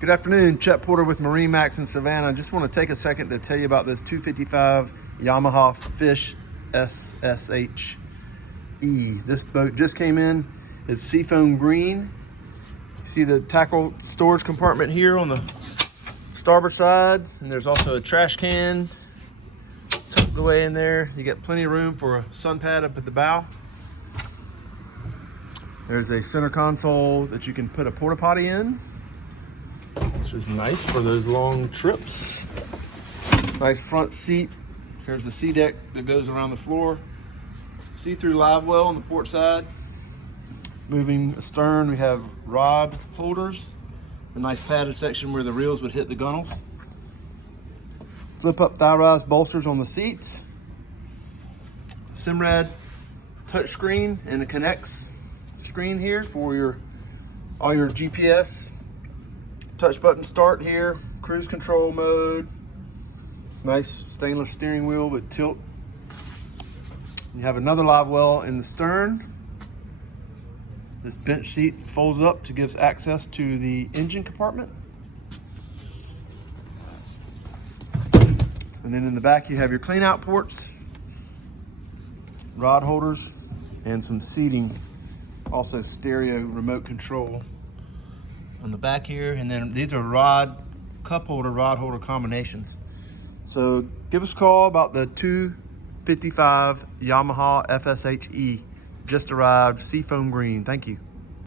Good afternoon, Chet Porter with MarineMax in Savannah. I just want to take a second to tell you about this 255 Yamaha Fish FSH E. This boat just came in. It's seafoam green. You see the tackle storage compartment here on the starboard side, and there's also a trash can tucked away in there. You get plenty of room for a sun pad up at the bow. There's a center console that you can put a porta potty in, which is nice for those long trips. Nice front seat. Here's the sea deck that goes around the floor. See-through live well on the port side. Moving astern, we have rod holders. A nice padded section where the reels would hit the gunnels. Flip-up thigh-rise bolsters on the seats. Simrad touch screen and a connects screen here for all your GPS. Touch button start here, cruise control mode. Nice stainless steering wheel with tilt. You have another live well in the stern. This bench seat folds up to give access to the engine compartment. And then in the back you have your clean out ports, rod holders, and some seating. Also stereo remote control on the back here. And then these are cup holder, rod holder combinations. So give us a call about the 255 Yamaha FSH E. Just arrived, seafoam green. Thank you.